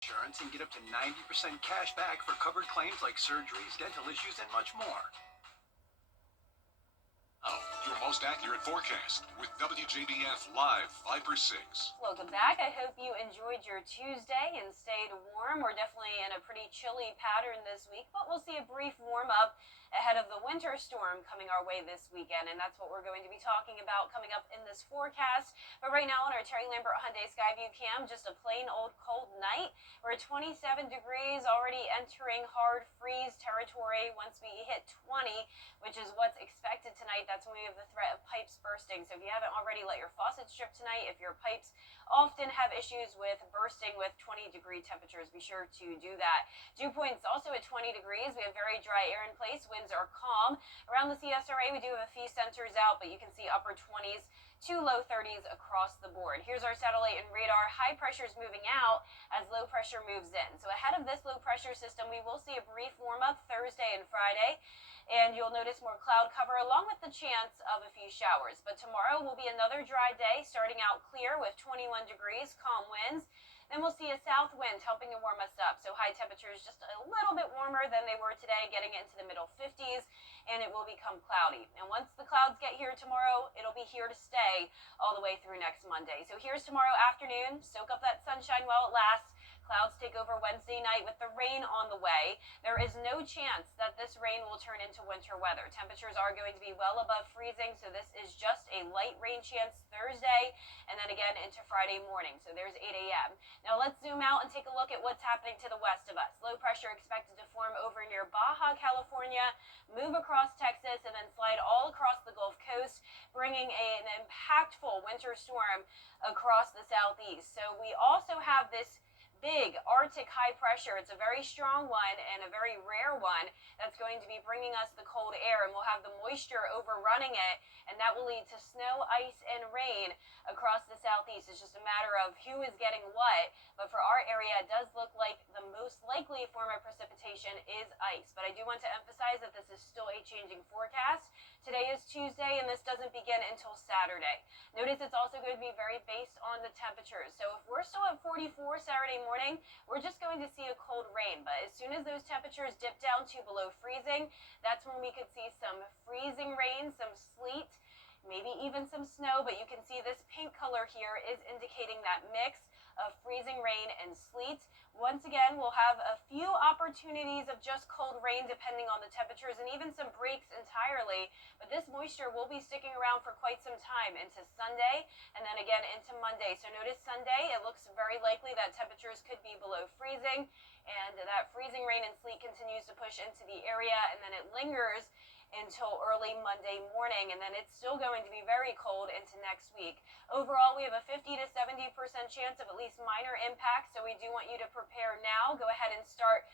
Insurance and get up to 90% cash back for covered claims like surgeries, dental issues, and much more. Now, your most accurate forecast with WJBF Live 5 for 6. Welcome back. I hope you enjoyed your Tuesday and stayed warm. We're definitely in a pretty chilly pattern this week, but we'll see a brief warm up ahead of the winter storm coming our way this weekend, and that's what we're going to be talking about coming up in this forecast. But right now on our Terry Lambert Hyundai Skyview cam, just a plain old cold night. We're at 27 degrees, already entering hard freeze territory once we hit 20, which is what's expected tonight. That's when we have the threat of pipes bursting. So if you haven't already, let your faucets drip tonight. If your pipes often have issues with bursting with 20-degree temperatures, be sure to do that. Dew point's also at 20 degrees. We have very dry air in place. Winds are calm. Around the CSRA, we do have a few sensors out, but you can see upper 20s to low 30s across the board. Here's our satellite and radar. High pressure is moving out as low pressure moves in. So ahead of this low pressure system, we will see a brief warm up Thursday and Friday. And you'll notice more cloud cover along with the chance of a few showers. But tomorrow will be another dry day, starting out clear with 21 degrees, calm winds. Then we'll see a south wind helping to warm us up. So high temperatures just a little bit warmer than they were today, getting into the middle 50s, and it will become cloudy. And once the clouds get here tomorrow, it'll be here to stay all the way through next Monday. So here's tomorrow afternoon. Soak up that sunshine while it lasts. Clouds take over Wednesday night with the rain on the way. There is no chance that this rain will turn into winter weather. Temperatures are going to be well above freezing, so this is just a light rain chance Thursday and then again into Friday morning. So there's 8 a.m. Now let's zoom out and take a look at what's happening to the west of us. Low pressure expected to form over near Baja, California, move across Texas, and then slide all across the Gulf Coast, bringing an impactful winter storm across the southeast. So we also have this big Arctic high pressure. It's a very strong one and a very rare one that's going to be bringing us the cold air, and we'll have the moisture overrunning it, and that will lead to snow, ice, and rain across the southeast. It's just a matter of who is getting what, but for our area, it does look like the most likely form of precipitation is ice. But I do want to emphasize that this is still a changing forecast. Today is Tuesday, and this doesn't begin until Saturday. Notice it's also going to be very based on the temperatures. So if we're still at 44 Saturday morning, we're just going to see a cold rain. But as soon as those temperatures dip down to below freezing, that's when we could see some freezing rain, some sleet, maybe even some snow. But you can see this pink color here is indicating that mix of freezing rain and sleet. Once again, we'll have a few opportunities of just cold rain depending on the temperatures and even some breaks entirely. But this moisture will be sticking around for quite some time into Sunday and then again into Monday. So notice Sunday, it looks very likely that temperatures could be below freezing, and that freezing rain and sleet continues to push into the area, and then it lingers until early Monday morning, and then it's still going to be very cold into next week. Overall, we have a 50 to 70% chance of at least minor impacts, so we do want you to prepare now. Go ahead and start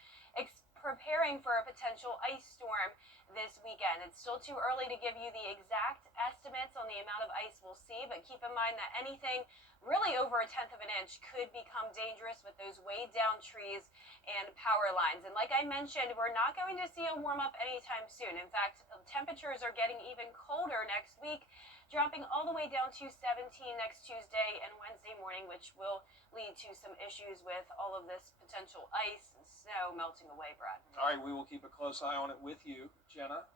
preparing for a potential ice storm this weekend. It's still too early to give you the exact estimates on the amount of ice we'll see, but keep in mind that anything really over 1/10 of an inch could become dangerous with those weighed down trees and power lines. And like I mentioned, we're not going to see a warm up anytime soon. In fact, temperatures are getting even colder next week, dropping all the way down to 17 next Tuesday and Wednesday morning, which will lead to some issues with all of this potential ice and snow melting away, Brad. All right, we will keep a close eye on it with you, Jenna.